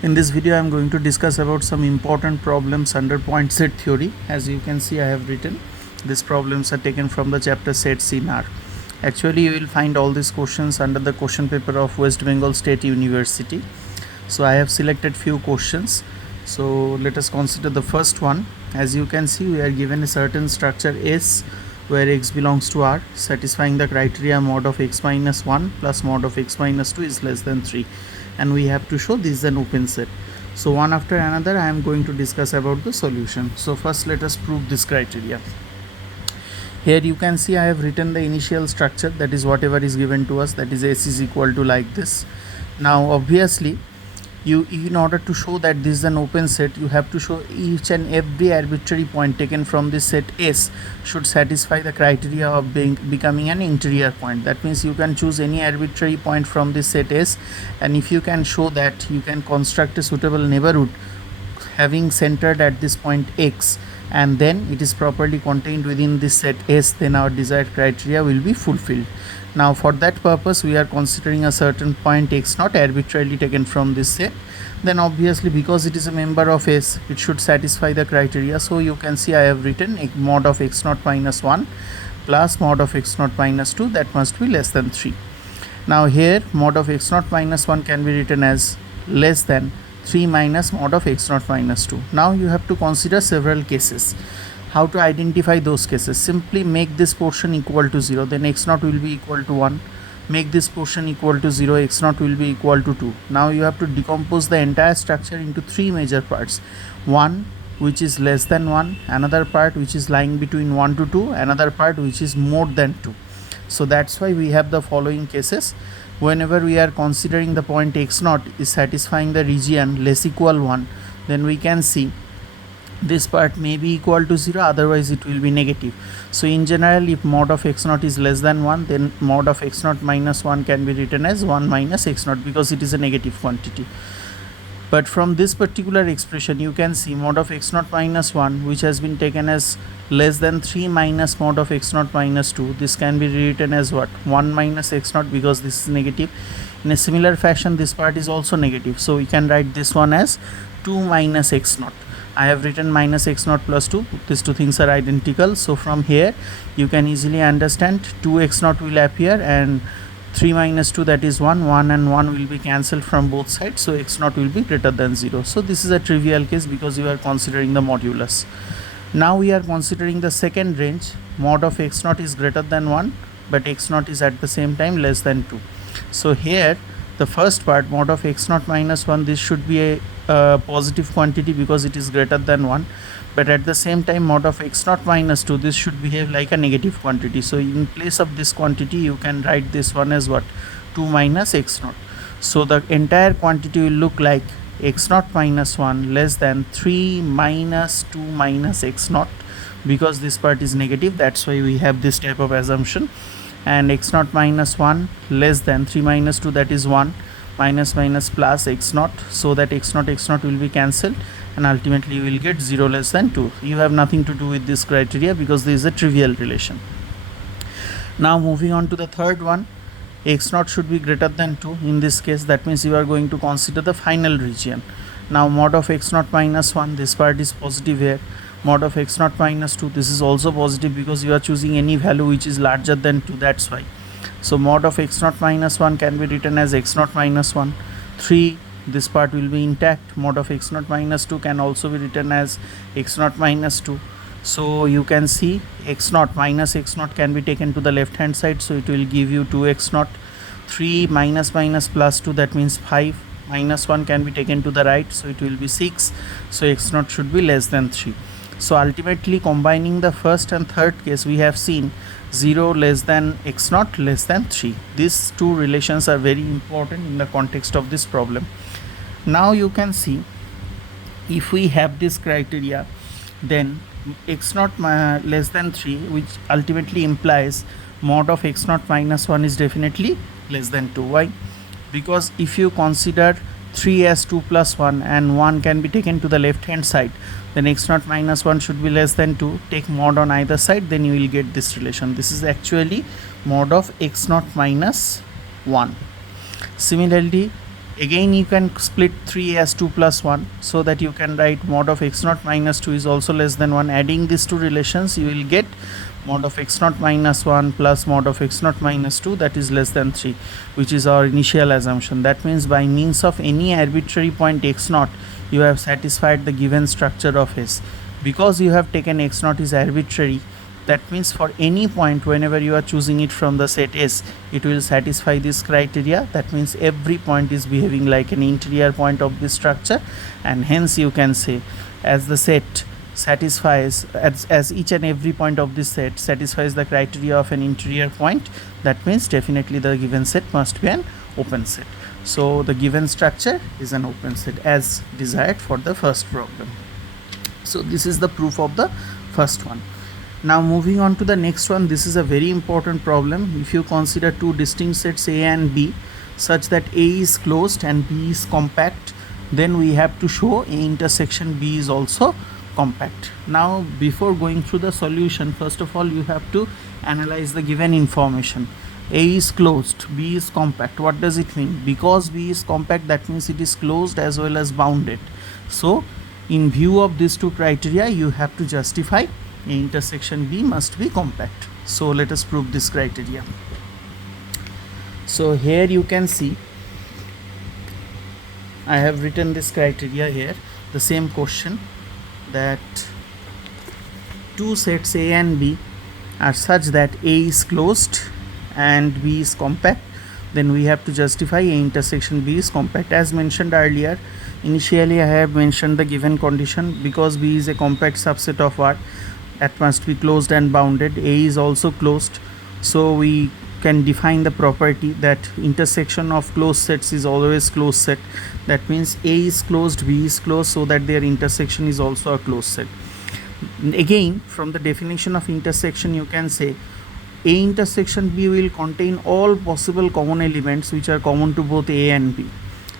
In this video I am going to discuss about some important problems under point set theory. As you can see, I have written these problems are taken from the chapter sets in R. Actually you will find all these questions under the question paper of West Bengal State University. So I have selected few questions. So let us consider the first one. As you can see, we are given a certain structure S where x belongs to R, satisfying the criteria mod of x minus 1 plus mod of x minus 2 is less than 3, and we have to show this is an open set. So one after another I am going to discuss about the solution. So first let us prove this criteria. Here you can see I have written the initial structure, that is whatever is given to us, that is S is equal to like this. Now obviously you, in order to show that this is an open set, you have to show each and every arbitrary point taken from this set S should satisfy the criteria of becoming an interior point. That means you can choose any arbitrary point from this set S, and if you can show that, you can construct a suitable neighborhood having centered at this point X, and then it is properly contained within this set S, then our desired criteria will be fulfilled. Now for that purpose we are considering a certain point x naught arbitrarily taken from this set. Then obviously because it is a member of S, it should satisfy the criteria. So you can see I have written a mod of x naught minus 1 plus mod of x naught minus 2, that must be less than 3. Now here mod of x naught minus 1 can be written as less than 3 minus mod of x naught minus 2. Now you have to consider several cases. How to identify those cases? Simply make this portion equal to 0, then x naught will be equal to 1. Make this portion equal to 0, x naught will be equal to 2. Now you have to decompose the entire structure into three major parts. One which is less than 1, another part which is lying between 1 to 2, another part which is more than 2. So that's why we have the following cases. Whenever we are considering the point x naught is satisfying the region less equal 1, then we can see this part may be equal to 0, otherwise it will be negative. So in general, if mod of x naught is less than 1, then mod of x naught minus 1 can be written as 1 minus x naught, because it is a negative quantity. But from this particular expression you can see mod of x naught minus 1, which has been taken as less than 3 minus mod of x naught minus 2, this can be written as what? 1 minus x naught, because this is negative. In a similar fashion this part is also negative, so we can write this one as 2 minus x naught. I have written minus x naught plus 2, these two things are identical. So from here you can easily understand 2x naught will appear, and 3 minus 2, that is 1 and 1 will be cancelled from both sides, so x naught will be greater than 0. So this is a trivial case because you are considering the modulus. Now we are considering the second range. Mod of x naught is greater than 1, but x naught is at the same time less than 2. So here the first part, mod of x naught minus 1, this should be a positive quantity because it is greater than 1, but at the same time mod of x naught minus 2, this should behave like a negative quantity. So in place of this quantity you can write this one as what? 2 minus x naught. So the entire quantity will look like x naught minus 1 less than 3 minus 2 minus x naught, because this part is negative, that's why we have this type of assumption. And x naught minus 1 less than 3 minus 2, that is 1, minus minus plus x naught, so that x naught will be cancelled, and ultimately you will get 0 less than 2. You have nothing to do with this criteria because this is a trivial relation. Now moving on to the third one, x naught should be greater than 2. In this case, that means you are going to consider the final region. Now mod of x naught minus 1, this part is positive here. Mod of x naught minus 2, this is also positive because you are choosing any value which is larger than 2, that's why. So mod of x naught minus 1 can be written as x naught minus 1. 3, this part will be intact. Mod of x naught minus 2 can also be written as x naught minus 2. So you can see x naught minus x naught can be taken to the left hand side, so it will give you 2x naught. 3 minus minus plus 2, that means 5. Minus 1 can be taken to the right, so it will be 6. So x naught should be less than 3. So ultimately combining the first and third case, we have seen 0 less than x naught less than 3. These two relations are very important in the context of this problem. Now you can see if we have this criteria, then x naught less than 3, which ultimately implies mod of x naught minus 1 is definitely less than 2. Why? Because if you consider 3 as 2 plus 1 and 1 can be taken to the left hand side, then x naught minus 1 should be less than 2. Take mod on either side, then you will get this relation. This is actually mod of x naught minus 1. Similarly, Again you can split 3 as 2 plus 1, so that you can write mod of x naught minus 2 is also less than 1. Adding these two relations, you will get mod of x naught minus 1 plus mod of x naught minus 2, that is less than 3, which is our initial assumption. That means by means of any arbitrary point x naught, you have satisfied the given structure of S. Because you have taken x naught is arbitrary, that means for any point whenever you are choosing it from the set S, it will satisfy this criteria. That means every point is behaving like an interior point of this structure, and hence you can say, as the set satisfies, as each and every point of this set satisfies the criteria of an interior point, that means definitely the given set must be an open set. So the given structure is an open set as desired for the first problem. So this is the proof of the first one. Now moving on to the next one, this is a very important problem. If you consider two distinct sets A and B such that A is closed and B is compact, then we have to show A intersection B is also compact. Now before going through the solution, first of all you have to analyze the given information. A is closed, B is compact. What does it mean? Because B is compact, that means it is closed as well as bounded. So in view of these two criteria, you have to justify A intersection B must be compact. So let us prove this criteria. So here you can see I have written this criteria here, the same question, that two sets A and B are such that A is closed and B is compact, then we have to justify A intersection B is compact. As mentioned earlier, initially I have mentioned the given condition, because B is a compact subset of R, that must be closed and bounded. A is also closed, so we can define the property that intersection of closed sets is always closed set. That means A is closed, B is closed, so that their intersection is also a closed set. Again, from the definition of intersection, you can say A intersection B will contain all possible common elements which are common to both A and B.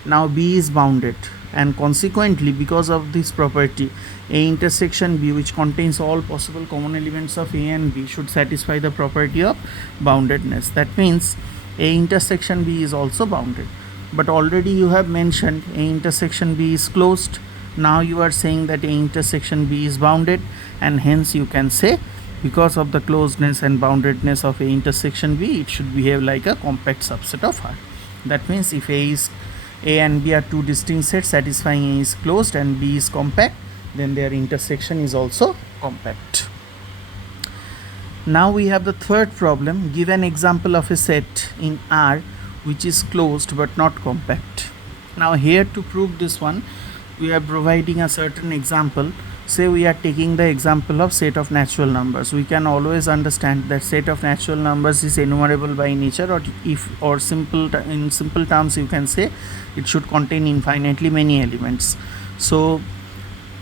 Now B is bounded, and consequently because of this property, A intersection B, which contains all possible common elements of A and B, should satisfy the property of boundedness. That means A intersection B is also bounded. But already you have mentioned A intersection B is closed. Now you are saying that A intersection B is bounded, and hence you can say, because of the closedness and boundedness of A intersection B, it should behave like a compact subset of R. That means if A and B are two distinct sets satisfying A is closed and B is compact, then their intersection is also compact. Now we have the third problem. Give an example of a set in R which is closed but not compact. Now here to prove this one, we are providing a certain example. Say we are taking the example of set of natural numbers. We can always understand that set of natural numbers is enumerable by nature, or in simple terms you can say it should contain infinitely many elements. So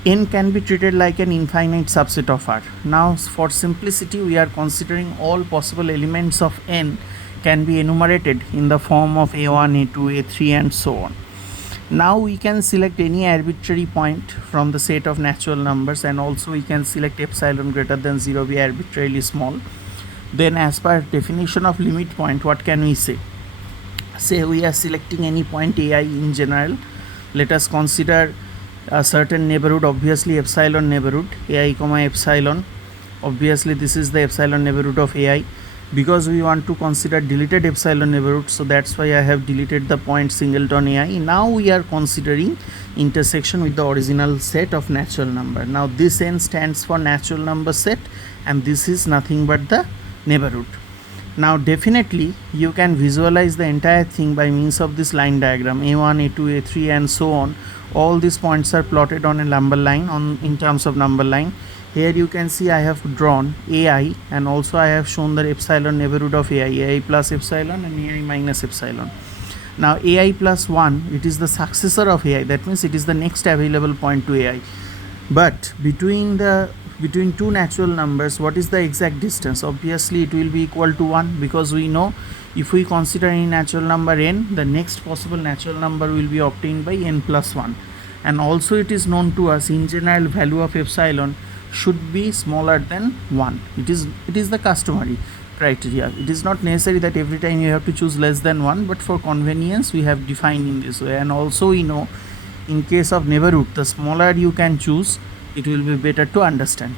n can be treated like an infinite subset of R. Now for simplicity, we are considering all possible elements of n can be enumerated in the form of a1, a2, a3 and so on. Now we can select any arbitrary point from the set of natural numbers, and also we can select epsilon greater than 0 be arbitrarily small. Then as per definition of limit point, what can we say? Say we are selecting any point ai in general. Let us consider a certain neighborhood, obviously epsilon neighborhood, ai comma epsilon. Obviously this is the epsilon neighborhood of ai. Because we want to consider deleted epsilon neighborhood, so that's why I have deleted the point singleton ai. Now we are considering intersection with the original set of natural number. Now this n stands for natural number set, and this is nothing but the neighborhood. Now definitely you can visualize the entire thing by means of this line diagram, a1, a2, a3 and so on. All these points are plotted on a number line, in terms of number line. Here you can see I have drawn ai, and also I have shown the epsilon neighborhood of ai plus epsilon and ai minus epsilon. Now ai plus 1, it is the successor of ai, that means it is the next available point to ai. But between two natural numbers, what is the exact distance? Obviously it will be equal to 1, because we know if we consider any natural number n, the next possible natural number will be obtained by n plus 1. And also it is known to us in general value of epsilon should be smaller than 1. It is the customary. criteria. It is not necessary that every time you have to choose less than 1, but for convenience we have defined in this way. And also we know in case of neighborhood, the smaller you can choose, it will be better to understand.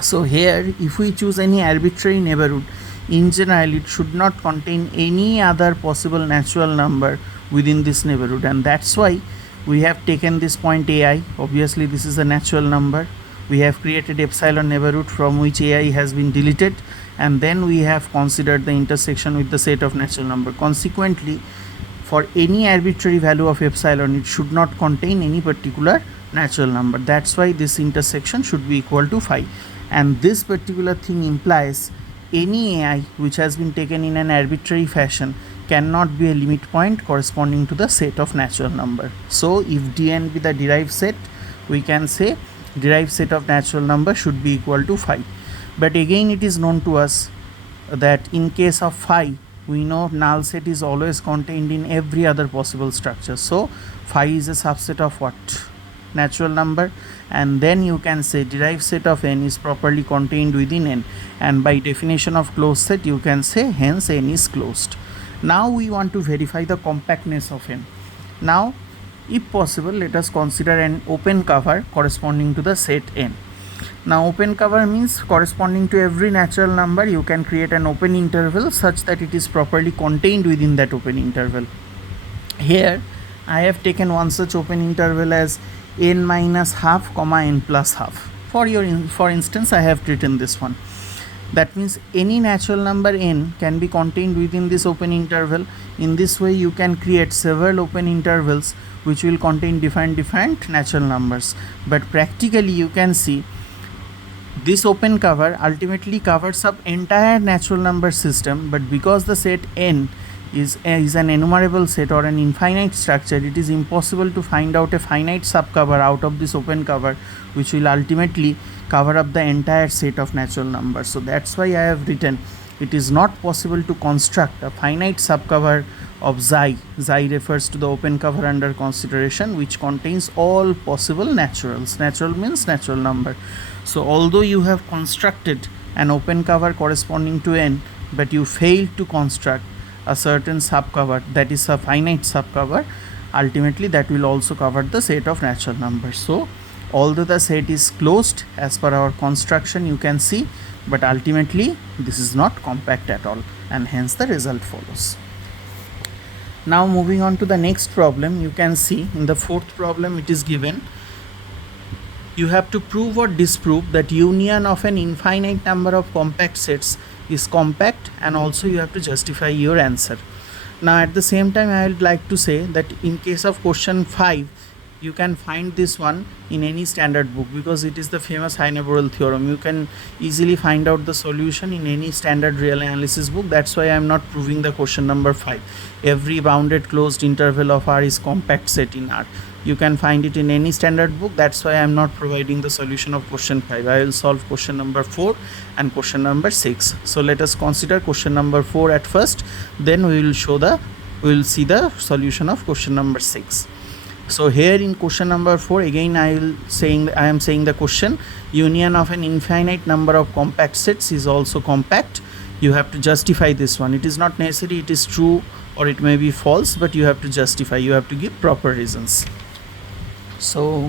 So here if we choose any arbitrary neighborhood, in general it should not contain any other possible natural number within this neighborhood, and that's why we have taken this point ai. Obviously this is a natural number. We have created epsilon neighborhood from which ai has been deleted, and then we have considered the intersection with the set of natural number. Consequently, for any arbitrary value of epsilon, it should not contain any particular natural number. That's why this intersection should be equal to phi, and this particular thing implies any ai which has been taken in an arbitrary fashion cannot be a limit point corresponding to the set of natural number. So if Dn be the derived set, we can say derived set of natural number should be equal to phi. But again it is known to us that in case of phi, we know null set is always contained in every other possible structure. So phi is a subset of what? Natural number. And then you can say derived set of n is properly contained within n, and by definition of closed set you can say hence n is closed. Now we want to verify the compactness of n. Now if possible, let us consider an open cover corresponding to the set n. Now open cover means corresponding to every natural number you can create an open interval such that it is properly contained within that open interval. Here I have taken one such open interval as n minus half comma n plus half. For instance, I have written this one. That means any natural number n can be contained within this open interval. In this way you can create several open intervals which will contain different natural numbers. But practically you can see this open cover ultimately covers up entire natural number system, but because the set n is an enumerable set or an infinite structure, it is impossible to find out a finite subcover out of this open cover which will ultimately cover up the entire set of natural numbers. So that's why I have written it is not possible to construct a finite subcover of xi. Xi refers to the open cover under consideration which contains all possible naturals. Natural means natural number. So although you have constructed an open cover corresponding to n, but you failed to construct a certain subcover, that is a finite subcover, ultimately that will also cover the set of natural numbers. So although the set is closed as per our construction, you can see, but ultimately this is not compact at all, and hence the result follows. Now moving on to the next problem, you can see in the fourth problem it is given you have to prove or disprove that union of an infinite number of compact sets is compact, and also you have to justify your answer. Now at the same time I would like to say that in case of question 5, you can find this one in any standard book because it is the famous Heineborel theorem. You can easily find out the solution in any standard real analysis book. That's why I am not proving the question number 5. Every bounded closed interval of R is compact set in R. You can find it in any standard book. That's why I am not providing the solution of question 5. I will solve question number 4 and question number 6. So let us consider question number 4 at first, then we will see the solution of question number 6. So here in question number 4, again I am saying the question, union of an infinite number of compact sets is also compact. You have to justify this one. It is not necessary it is true or it may be false, but you have to justify, you have to give proper reasons. So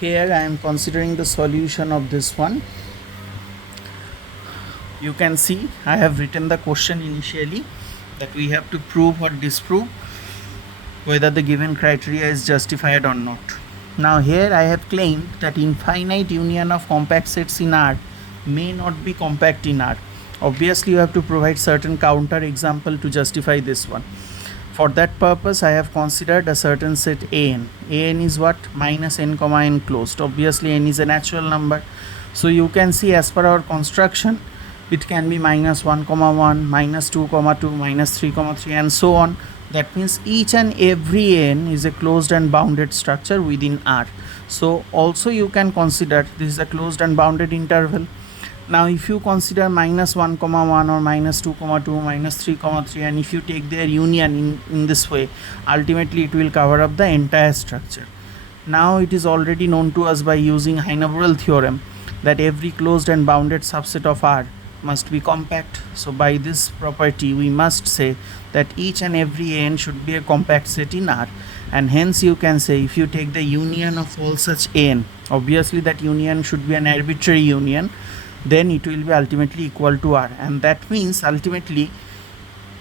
here I am considering the solution of this one. You can see I have written the question initially that we have to prove or disprove whether the given criteria is justified or not. Now here I have claimed that infinite union of compact sets in R may not be compact in R. Obviously you have to provide certain counter example to justify this one. For that purpose I have considered a certain set an. An is what? Minus n comma n closed. Obviously n is a natural number. So you can see as per our construction it can be minus 1 comma 1, minus 2 comma 2, minus 3 comma 3 and so on. That means each and every n is a closed and bounded structure within R. So also you can consider this is a closed and bounded interval. Now if you consider minus 1 comma 1 or minus 2 comma 2, minus 3 comma 3, and if you take their union in this way, ultimately it will cover up the entire structure. Now it is already known to us by using Heine-Borel theorem that every closed and bounded subset of R must be compact. So by this property we must say that each and every n should be a compact set in R, and hence you can say if you take the union of all such n, obviously that union should be an arbitrary union, then it will be ultimately equal to R, and that means ultimately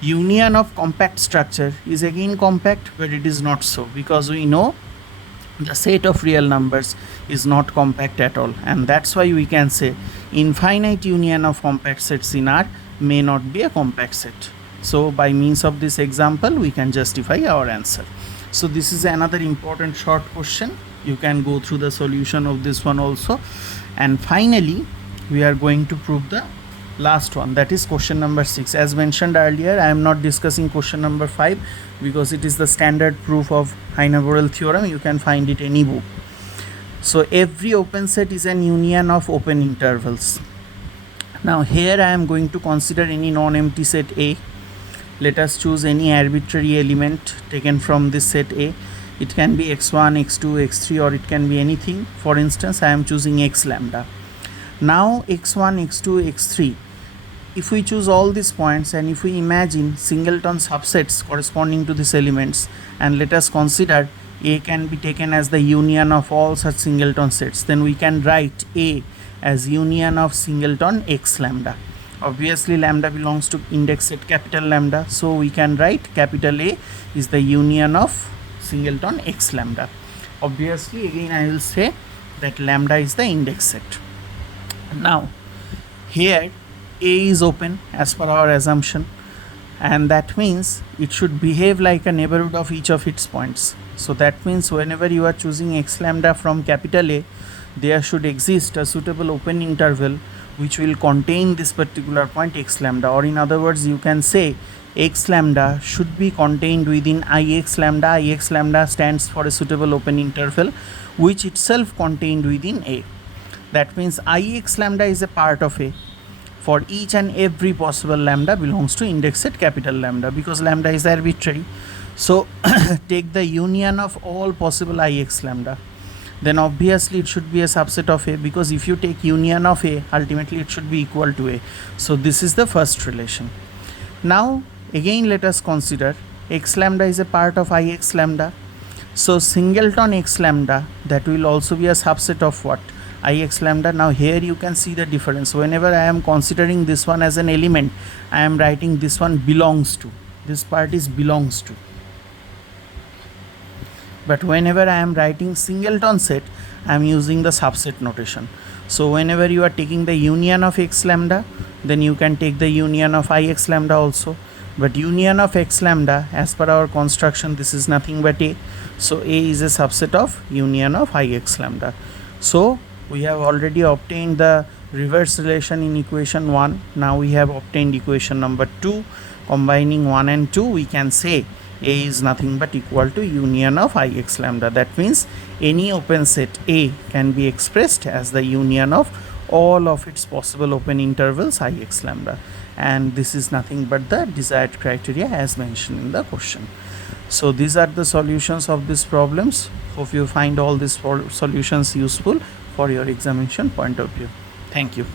union of compact structure is again compact, but it is not so, because we know the set of real numbers is not compact at all, and that's why we can say infinite union of compact sets in R may not be a compact set. So by means of this example we can justify our answer. So this is another important short question. You can go through the solution of this one also, and finally we are going to prove the last one, that is question number 6. As mentioned earlier, I am not discussing question number 5 because it is the standard proof of Heine-Borel theorem. You can find it any book. So every open set is an union of open intervals. Now here I am going to consider any non-empty set A. Let us choose any arbitrary element taken from this set A. It can be x1, x2, x3, or it can be anything. For instance, I am choosing x lambda. Now x1, x2, x3, if we choose all these points and if we imagine singleton subsets corresponding to these elements, and let us consider A can be taken as the union of all such singleton sets, then we can write A as union of singleton x lambda. Obviously lambda belongs to index set capital lambda, so we can write capital A is the union of singleton x lambda. Obviously again I will say that lambda is the index set. Now here A is open as per our assumption, and that means it should behave like a neighborhood of each of its points. So that means whenever you are choosing x lambda from capital A, there should exist a suitable open interval which will contain this particular point x lambda, or in other words you can say x lambda should be contained within ix lambda. Ix lambda stands for a suitable open interval which itself contained within A. That means ix lambda is a part of A for each and every possible lambda belongs to index set capital lambda, because lambda is arbitrary. So take the union of all possible ix lambda, then obviously it should be a subset of A, because if you take union of A, ultimately it should be equal to A. So this is the first relation. Now again let us consider x lambda is a part of ix lambda. So singleton x lambda, that will also be a subset of what? Ix lambda. Now here you can see the difference. Whenever I am considering this one as an element, I am writing this one belongs to. This part is belongs to. But whenever I am writing singleton set, I am using the subset notation. So whenever you are taking the union of x lambda, then you can take the union of ix lambda also. But union of x lambda, as per our construction, this is nothing but A. So A is a subset of union of ix lambda. So we have already obtained the reverse relation in equation 1. Now we have obtained equation number 2. Combining 1 and 2, we can say A is nothing but equal to union of ix lambda. That means any open set A can be expressed as the union of all of its possible open intervals ix lambda, and this is nothing but the desired criteria as mentioned in the question. So these are the solutions of these problems. Hope you find all these solutions useful for your examination point of view. Thank you.